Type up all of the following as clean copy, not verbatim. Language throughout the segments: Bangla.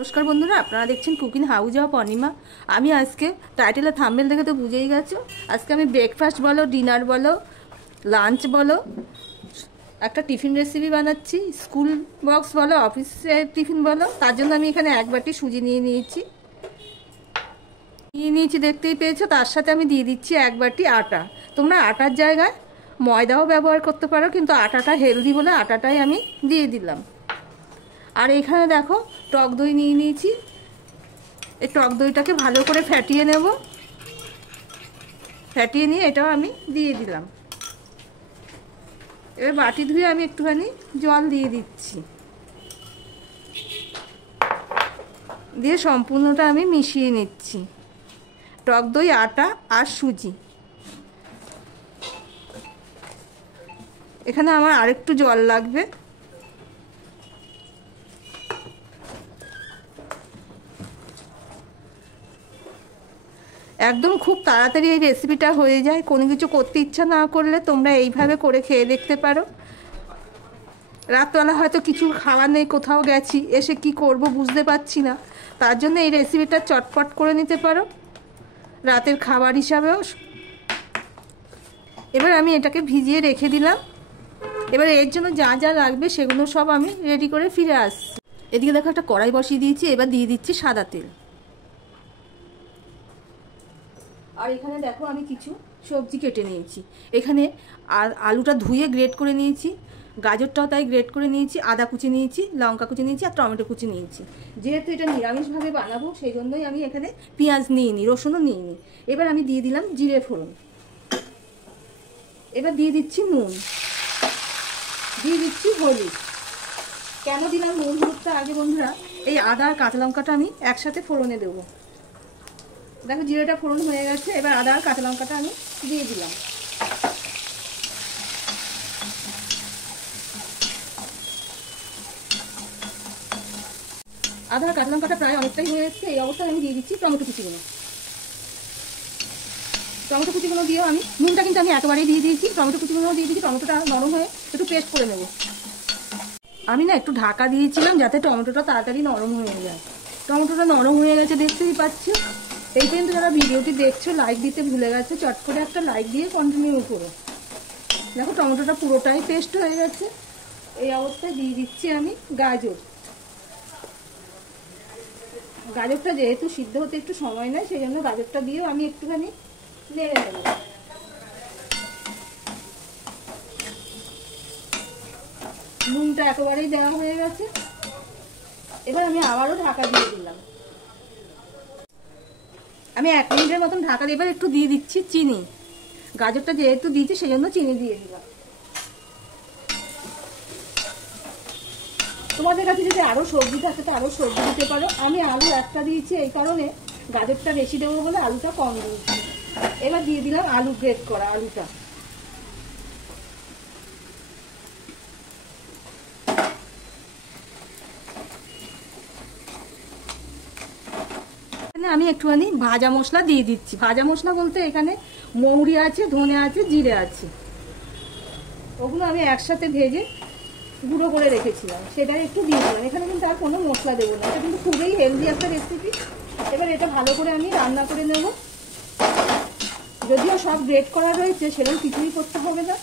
নমস্কার বন্ধুরা, আপনারা দেখছেন কুকিং হাউস অফ অনিমা। আমি আজকে টাইটেল আর থাম্বনেল দেখে তো বুঝেই গেছো, আজকে আমি ব্রেকফাস্ট বলো, ডিনার বলো, লাঞ্চ বলো, একটা টিফিন রেসিপি বানাচ্ছি। স্কুল বক্স বলো, অফিসের টিফিন বলো, তার জন্য আমি এখানে এক বাটি সুজি নিয়ে নিয়েছি। দেখতেই পেয়েছো। তার সাথে আমি দিয়ে দিচ্ছি এক বাটি আটা। তোমরা আটার জায়গায় ময়দাও ব্যবহার করতে পারো, কিন্তু আটাটা হেলদি বলে আটাটাই আমি দিয়ে দিলাম। আর এখানে দেখো টক দই নিয়ে নিয়েছি। এই টক দইটাকে ভালো করে ফ্যাটিয়ে নেব। ফ্যাটিয়ে নিয়ে এটাও আমি দিয়ে দিলাম। এবার বাটি ধুয়ে আমি একটুখানি জল দিয়ে দিচ্ছি, দিয়ে সম্পূর্ণটা আমি মিশিয়ে নিচ্ছি। টক দই, আটা আর সুজি। এখানে আমার আরেকটু জল লাগবে। একদম খুব তাড়াতাড়ি এই রেসিপিটা হয়ে যায়। কোনো কিছু করতে ইচ্ছা না করলে তোমরা এইভাবে করে খেয়ে দেখতে পারো। রাতবেলা হয়তো কিছু খাওয়া নেই, কোথাও গেছি, এসে কি করব বুঝতে পারছি না, তার জন্য এই রেসিপিটা চটপট করে নিতে পারো, রাতের খাবার হিসাবেও। এবার আমি এটাকে ভিজিয়ে রেখে দিলাম। এবার এর জন্য যা যা লাগবে সেগুলো সব আমি রেডি করে ফিরে আসছি। এদিকে দেখো একটা কড়াই বসিয়ে দিয়েছি। এবার দিয়ে দিচ্ছি সাদা তেল। আর এখানে দেখো আমি কিছু সবজি কেটে নিয়েছি। এখানে আলুটা ধুয়ে গ্রেট করে নিয়েছি, গাজরটাও তাই গ্রেট করে নিয়েছি, আদা কুচি নিয়েছি, লঙ্কা কুচি নিয়েছি আর টমেটো কুচি নিয়েছি। যেহেতু এটা নিরামিষভাবে বানাবো সেই জন্যই আমি এখানে পেঁয়াজ নিইনি, রসুনও নিইনি। এবার আমি দিয়ে দিলাম জিরে ফোড়ন। এবার দিয়ে দিচ্ছি নুন, দিয়ে দিচ্ছি হলুদ। কেন দিলাম নুন হলুদটা আগে বন্ধুরা, এই আদা আর কাঁচা লঙ্কাটা আমি একসাথে ফোড়নে দেবো। দেখো জিরেটা ফোড়ন হয়ে গেছে। এবার আদা আর কাঁচা লঙ্কাটা আমি দিয়ে দিলাম। আদা আর কাঁচা লঙ্কাটা প্রায় অনেকটাই হয়ে যাচ্ছে। এই অবস্থায় আমি দিয়ে দিচ্ছি টমেটো কুচিগুলো। টমেটো কুচিগুলো দিয়েও আমি নুনটা কিন্তু আমি একেবারেই দিয়ে দিয়েছি। টমেটো কুচিগুলো দিয়ে দিয়েছি। টমেটোটা নরম হয়ে একটু পেস্ট করে নেব। আমি না একটু ঢাকা দিয়েছিলাম যাতে টমেটোটা তাড়াতাড়ি নরম হয়ে যায়। টমেটোটা নরম হয়ে গেছে, দেখতেই পাচ্ছি। এই পর্যন্ত যারা ভিডিওটি দেখছো লাইক দিতে ভুলে গেছে, চট করে একটা লাইক দিয়ে কন্টিনিউ করো। দেখো টমেটোটা পুরোটাই পেস্ট হয়ে গেছে। এই অবস্থায় দিয়ে দিচ্ছি আমি গাজর। গাজরটা যেহেতু সিদ্ধ হতে একটু সময় নেয়, সেই জন্য গাজরটা দিয়েও আমি একটুখানি নেড়ে নেব। নুনটা একেবারেই দেওয়া হয়ে গেছে। এবার আমি আবারও ঢাকা দিয়ে দিলাম। আমি 1 মিনিটের মতন ঢাকা দিয়ে এবার একটু দিয়ে দিচ্ছি চিনি। গাজরটা যেহেতু দিয়েছি সেই জন্য চিনি দিয়ে দিলাম। তোমাদের কাছে যদি আরো সবজি থাকে তো আরো সবজি দিতে পারো। আমি আলু একটা দিয়েছি, এই কারণে গাজরটা বেশি দেবো বলে আলুটা কম দিয়েছি। এবার দিয়ে দিলাম আলু গ্রেট করা আলুটা। আমি একটুখানি ভাজা মশলা দিয়ে দিচ্ছি। ভাজা মশলা বলতে এখানে মৌরি আছে, ধনে আছে, জিরে আছে। ওগুলো আমি একসাথে ভেজে গুঁড়ো করে রেখেছিলাম, সেটাই একটু দিয়ে দিলাম। এখানে কিন্তু আর কোনো মশলা দেবো না। এটা কিন্তু খুবই হেলদি একটা রেসিপি। এবার এটা ভালো করে আমি রান্না করে নেব। যদিও সব গ্রেট করা রয়েছে, সেরকম কিছুই করতে হবে না।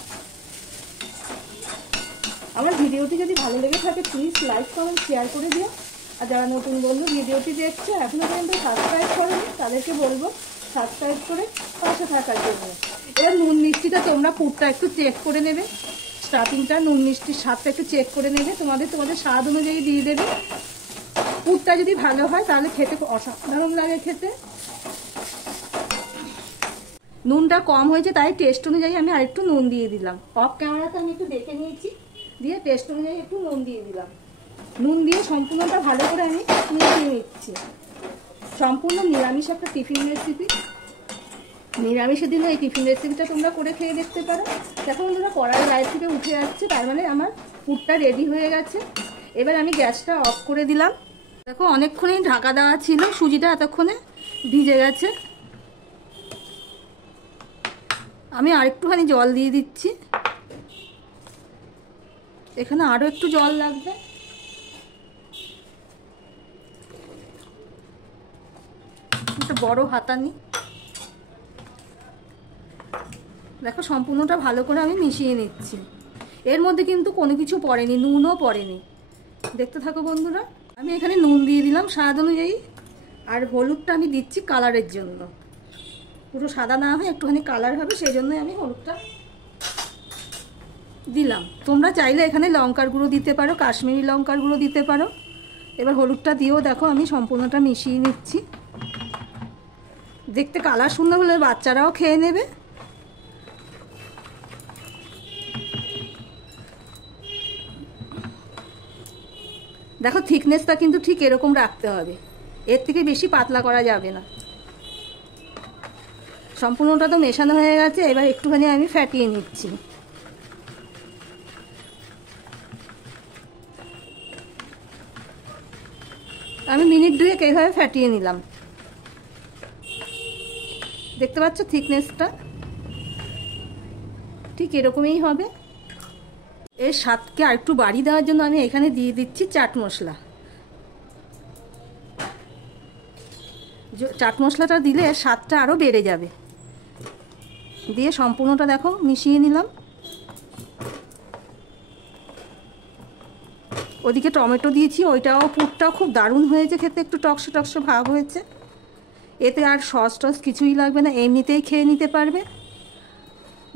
আমার ভিডিওটি যদি ভালো লেগে থাকে প্লিজ লাইক কমেন্ট শেয়ার করে দিও। আর যারা নতুন বন্ধু ভিডিওটি দেখছে এখনো পর্যন্ত সাবস্ক্রাইব করেনি, তাদেরকে বলবো সাবস্ক্রাইব করে পাশে থাকার জন্য। এবার নুন মিষ্টিটা তোমরা পুরটা একটু চেক করে নেবে। স্টার্টিংটা নুন মিষ্টির স্বাদটা একটু চেক করে নেবে। তোমাদের স্বাদ অনুযায়ী দিয়ে দেবে। পুরটা যদি ভালো হয় তাহলে খেতে অসাধারণ লাগে খেতে। নুনটা কম হয়েছে তাই টেস্ট অনুযায়ী আমি আরেকটু নুন দিয়ে দিলাম। অফ ক্যামেরাতে আমি একটু দেখে নিয়েছি, দিয়ে টেস্ট অনুযায়ী একটু নুন দিয়ে দিলাম। নুন দিয়ে সম্পূর্ণটা ভালো করে আমি মিশিয়ে নিচ্ছি। সম্পূর্ণ নিরামিষ একটা টিফিন রেসিপি। নিরামিষের দিনে এই টিফিন রেসিপিটা তোমরা করে খেয়ে দেখতে পারো। দেখো বন্ধুরা কড়াই গায়ে থেকে উঠে যাচ্ছে, তার মানে আমার পুরটা রেডি হয়ে গেছে। এবার আমি গ্যাসটা অফ করে দিলাম। দেখো অনেকক্ষণই ঢাকা দেওয়া ছিল, সুজিটা এতক্ষণে ভিজে গেছে। আমি আরেকটুখানি জল দিয়ে দিচ্ছি। এখানে আরও একটু জল লাগবে। বড় হাতানি। দেখো সম্পূর্ণটা ভালো করে আমি মিশিয়ে নিচ্ছি। এর মধ্যে কিন্তু কোনো কিছু পড়েনি, নুনও পড়েনি। দেখতে থাকো বন্ধুরা। আমি এখানে নুন দিয়ে দিলাম স্বাদ অনুযায়ী, আর হলুদটা আমি দিচ্ছি কালারের জন্য। পুরো সাদা না হয় একটুখানি কালার হবে, সেই জন্যই আমি হলুদটা দিলাম। তোমরা চাইলে এখানে লঙ্কার গুঁড়ো দিতে পারো, কাশ্মীরি লঙ্কার গুঁড়ো দিতে পারো। এবার হলুদটা দিয়েও দেখো আমি সম্পূর্ণটা মিশিয়ে নিচ্ছি। দেখতে কালার সুন্দর হলে বাচ্চারাও খেয়ে নেবে। দেখো থিকনেসটা কিন্তু ঠিক এরকম রাখতে হবে, এর থেকে বেশি পাতলা করা যাবে না। সম্পূর্ণটা তো মেশানো হয়ে গেছে, এবার একটুখানি আমি ফ্যাটিয়ে নিচ্ছি। আমি মিনিট 2 এইভাবে ফ্যাটিয়ে নিলাম। দেখতে পাচ্ছ থিকনেসটা ঠিক এরকমই হবে। এর স্বাদকে আর একটু বাড়িয়ে দেওয়ার জন্য আমি এখানে দিয়ে দিচ্ছি চাট মশলা। চাট মশলাটা দিলে স্বাদটা আরও বেড়ে যাবে। দিয়ে সম্পূর্ণটা দেখো মিশিয়ে নিলাম। ওদিকে টমেটো দিয়েছি, ওইটাও পুরটাও খুব দারুণ হয়েছে খেতে, একটু টকসো টকসো ভাব হয়েছে। এতে আর সস টস কিছুই লাগবে না, এমনিতেই খেয়ে নিতে পারবে।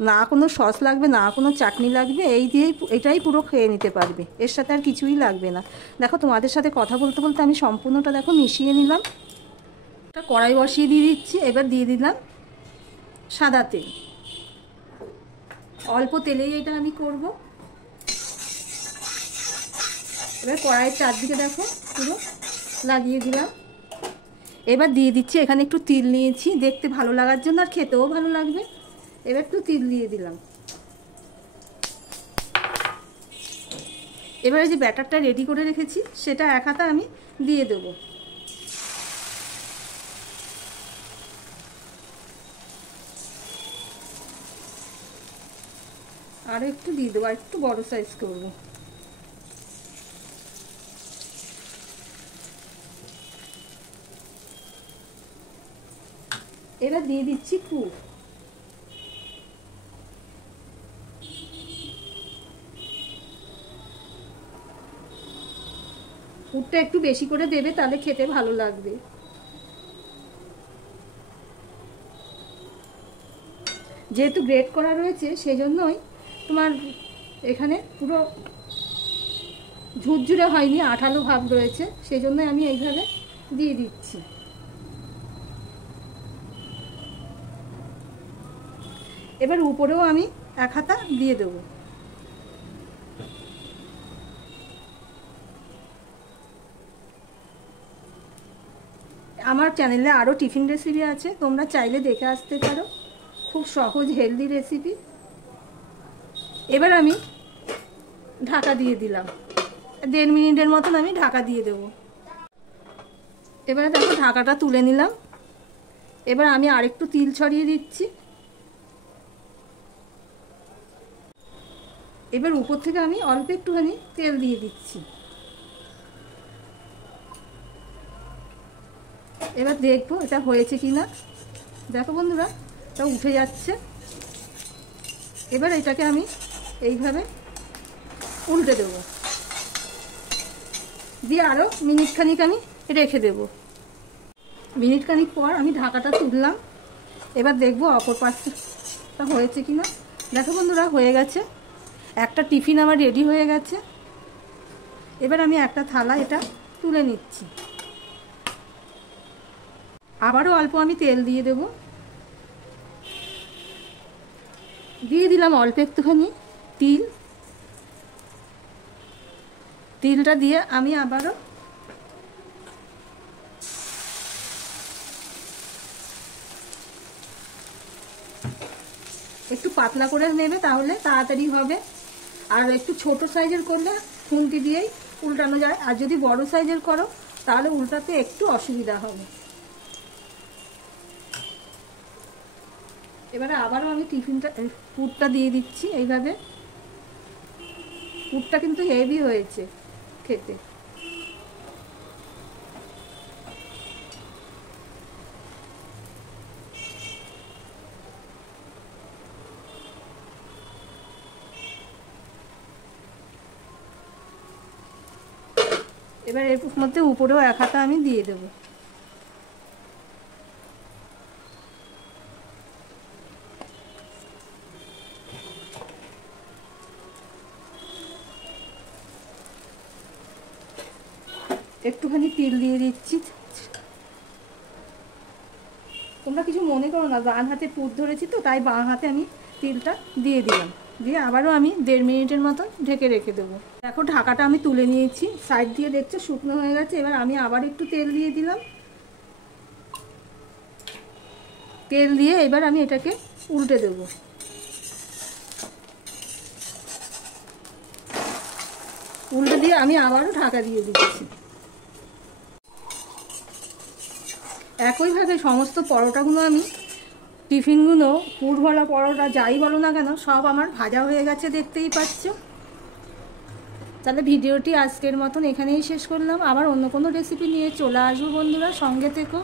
না কোনো সস লাগবে, না কোনো চাটনি লাগবে, এই দিয়েই এটাই পুরো খেয়ে নিতে পারবে। এর সাথে আর কিছুই লাগবে না। দেখো তোমাদের সাথে কথা বলতে বলতে আমি সম্পূর্ণটা দেখো মিশিয়ে নিলাম। একটা কড়াই বসিয়ে দিয়ে দিচ্ছি। এবার দিয়ে দিলাম সাদা তেল। অল্প তেলেই এটা আমি করব। এবার কড়াইয়ের চারদিকে দেখো পুরো লাগিয়ে দিলাম। এবার দিয়ে দিচ্ছি, এখানে একটু তিল নিয়েছি দেখতে ভালো লাগার জন্য, আর খেতেও ভালো লাগবে। এবার একটু তিল দিয়ে দিলাম। এবারে যে ব্যাটারটা রেডি করে রেখেছি সেটা এক হাতা আমি দিয়ে দেব। আর একটু দিয়ে দেবো, আর একটু বড় সাইজ করবো। এবার দিয়ে দিচ্ছি পুর। পুরটা একটু বেশি করে দেবে, তাহলে খেতে ভালো লাগবে। যেহেতু গ্রেট করা রয়েছে সেই জন্যই তোমার এখানে পুরো ঝুরঝুরে হয়নি, আঠালো ভাব রয়েছে, সেই জন্যই আমি এইভাবে দিয়ে দিচ্ছি। এবার উপরেও আমি এক হাতা দিয়ে দেবো। আমার চ্যানেলে আরও টিফিন রেসিপি আছে, তোমরা চাইলে দেখে আসতে পারো। খুব সহজ হেলদি রেসিপি। এবার আমি ঢাকা দিয়ে দিলাম। 1.5 মিনিটের মতন আমি ঢাকা দিয়ে দেবো। এবারে দেখো ঢাকাটা তুলে নিলাম। এবার আমি আরেকটু তিল ছড়িয়ে দিচ্ছি। এবার উপর থেকে আমি অল্প একটুখানি তেল দিয়ে দিচ্ছি। এবার দেখবো এটা হয়েছে কিনা। দেখো বন্ধুরা, এটা উঠে যাচ্ছে। এবার এটাকে আমি এইভাবে উল্টে দেবো, দিয়ে আরও মিনিট খানিক আমি রেখে দেব। মিনিট খানিক পর আমি ঢাকাটা তুললাম। এবার দেখবো অপর পাশটা হয়েছে কিনা। দেখো বন্ধুরা, হয়ে গেছে। একটা টিফিন আমার রেডি হয়ে গেছে। এবার আমি একটা থালা এটা তুলে নিচ্ছি। আবারও অল্প আমি তেল দিয়ে দেব। দিয়ে দিলাম অল্প একটুখানি তিল। তিলটা দিয়ে আমি আবারও একটু পাতলা করে নেবে, তাহলে তাড়াতাড়ি হবে। আর একটু ছোট সাইজের করলে খুন্তি দিয়েই উল্টানো যায়, আর যদি বড় সাইজের করো তাহলে উল্টাতে একটু অসুবিধা হবে। এবারে আবারও আমি পুরটা দিয়ে দিচ্ছি এইভাবে। পুরটা কিন্তু হেভি হয়েছে খেতে। এবার এর মধ্যে উপরেও 1 হাতা আমি দিয়ে দেবো। একটুখানি তিল দিয়ে দিচ্ছি। তোমরা কিছু মনে করো না, বাঁ হাতে পুর ধরেছি তো, তাই বাঁ হাতে আমি তিলটা দিয়ে দিলাম। দিয়ে আবারও আমি 1.5 মিনিটের মতন ঢেকে রেখে দেবো। দেখো ঢাকাটা আমি তুলে নিয়েছি, সাইড দিয়ে দেখছো শুকনো হয়ে গেছে। এবার আমি আবার একটু তেল দিয়ে দিলাম। তেল দিয়ে এবার আমি এটাকে উল্টে দেবো। উল্টে দিয়ে আমি আবারও ঢাকা দিয়ে দিচ্ছি। একইভাবে সমস্ত পরোটাগুলো আমি, টিফিনগুলো, পুরভরা পরোটা যাই বলো না কেন, সব আমার ভাজা হয়ে গেছে, দেখতেই পাচ্ছ। তাহলে ভিডিওটি আজকের মতন এখানেই শেষ করলাম। আবার অন্য কোনো রেসিপি নিয়ে চলে আসবো বন্ধুরা, সঙ্গে থেকো।